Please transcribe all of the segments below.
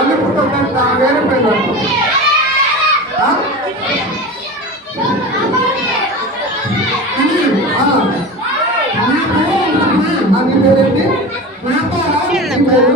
మళ్ళీ పుట్టిన వేరే పేరు నీ పేరేంటి? పేరు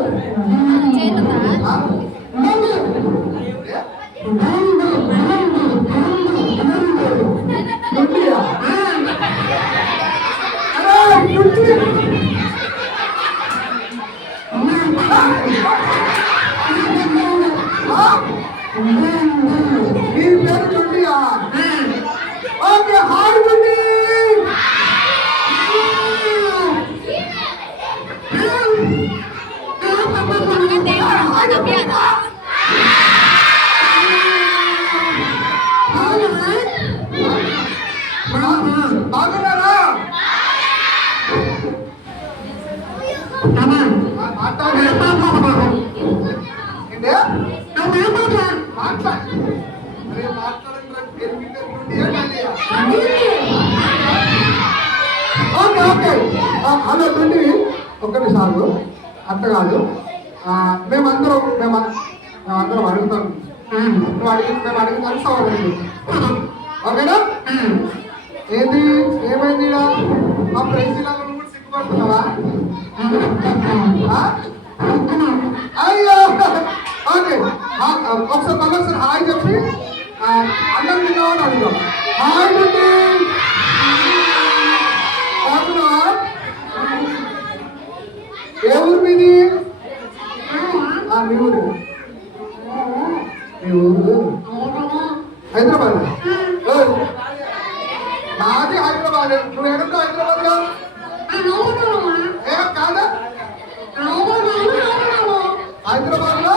చుండియా? ఓకే, హాడుండి. బాగున్నారా? హలో ట్వంటీ ఒక్క నిమిషాలు అట్లా కాదు. మేమందరం అడుగుతాం. మేము అడిగిన సవాలండి. ఓకేనా? ఏంది ఏమైంది? మా ప్రెసిడెంట్ కూడా సిగ్గుపడుతున్నావా? అయ్యో ఓకే, ఒకసారి మళ్ళొకసారి హాయ్ చెప్పి అన్నం తిన్నామని అడుగుతాం. హాయ్ అండి, బాగున్నావా? ఏ ఊరు మీది? మీ ఊరు హైదరాబాద్. నాది హైదరాబాద్. నువ్వు ఎక్కడో హైదరాబాద్ గా కాదా? హైదరాబాద్ లో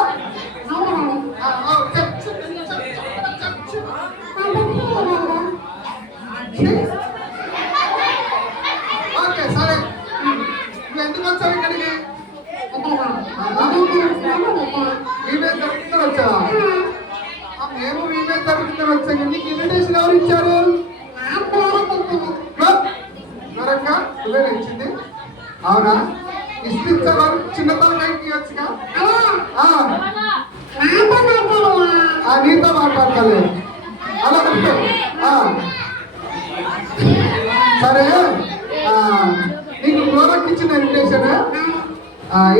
ఓకే సరే. నువ్వు ఎందుకు వచ్చావు ఇక్కడికి? ఈవెంట్ జరుగుతుందని వచ్చావా? మేము ఈవెంట్ జరుగుతుందని వచ్చాం. నీకు ఇన్విటేషన్ ఎవరు ఇచ్చారు? త్వరగా నువ్వేనా ఇచ్చింది? అవునా? ఇస్తారు చిన్నతనం ఇవ్వచ్చుగా. నీతో మాట్లాడతాలే అలా సరే. నీకు ప్రోడక్ట్ ఇచ్చిన ఇన్విటేషన్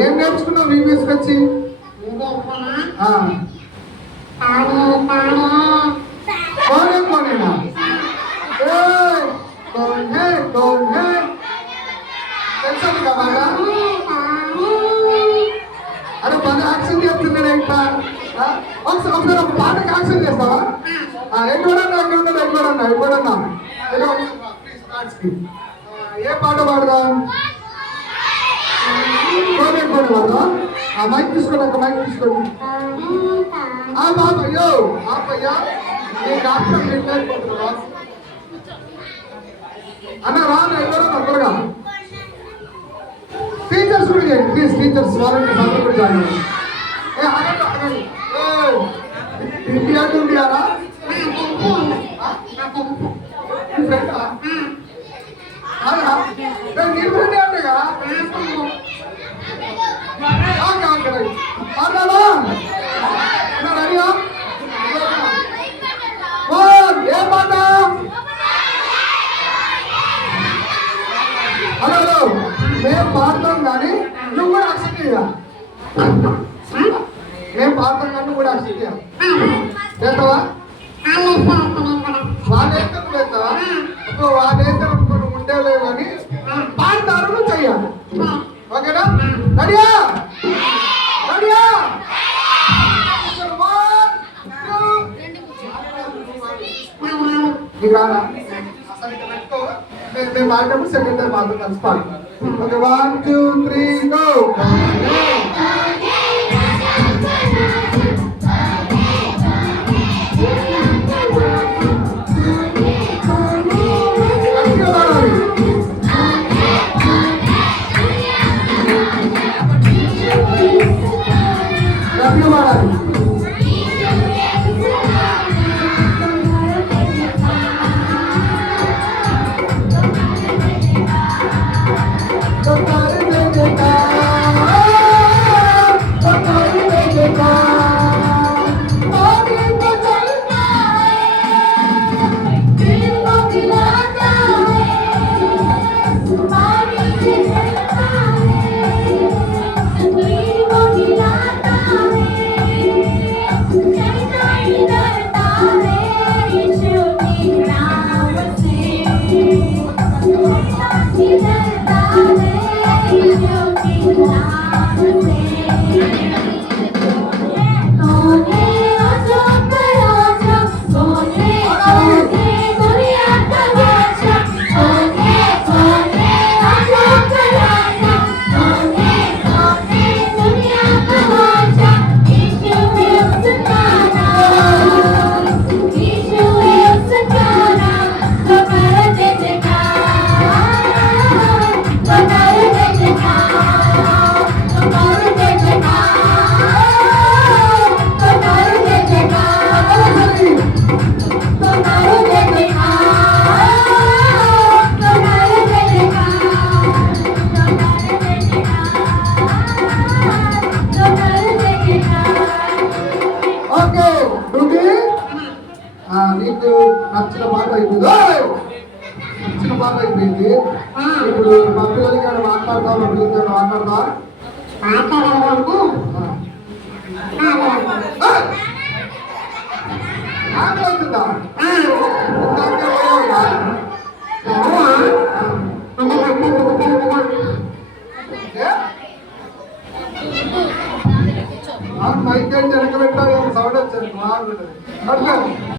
ఏం నేర్చుకున్నావు రివ్యూస్కి వచ్చి? కోనేనా? తెలుసా బాగా? అరే బాగా యాక్షన్ చేస్తున్నాడు ఏంటా? ఒకసారి ఒక పాటకి యాక్షన్ చేస్తావా? ఎక్కడన్నా ఏ పాట పాడదాం? కోనే పాడదాం. ఆ మైక్ తీసుకోండి, మైక్ తీసుకోండి. బాబయ్యో ఆపయ్యా, నీకు ఆప్షన్ అయిపోతున్నా అన్న. రాను ఎవరన్నా త్వరగా టీచర్స్ కూడా చేయండి ప్లీజ్. టీచర్స్ వాలంటీర్స్ అందరూ కూడా జాయిన్ అయ్యండి. ఇండియా టు ఇండియారా? నీ ఫ్రెండ్ అంటే కదా? రెడీయా? ఏ మాట? హలో, మేము పాడతాం కానీ నువ్వు కూడా యాక్సెప్ట్ చేయాలి. మేము పాడతాం కానీ నువ్వు కూడా యాక్సెప్ట్ చేయాలి. చేస్తావా? వాళ్ళేస్తే నువ్వు వేస్తావా? వాళ్ళేస్తే అనుకో నువ్వు ఉండేలేవు కానీ పాడతారు నువ్వు చెయ్యాలి. ఓకేనా? రెడీయా? రెడీయా? నీకు రాదా? మేము ఆడేటప్పుడు సెకండ్ టైం మాత్రం కలిసి పాడు. Okay, 1 2 3 go. Bye. అయిపోయింది. చిన్న పాప అయిపోయింది. ఇప్పుడు మా పిల్లలకి ఏమైనా మాట్లాడతా, మా పిల్లలకి ఏమైనా మాట్లాడతా మాట్లాడుతుందా?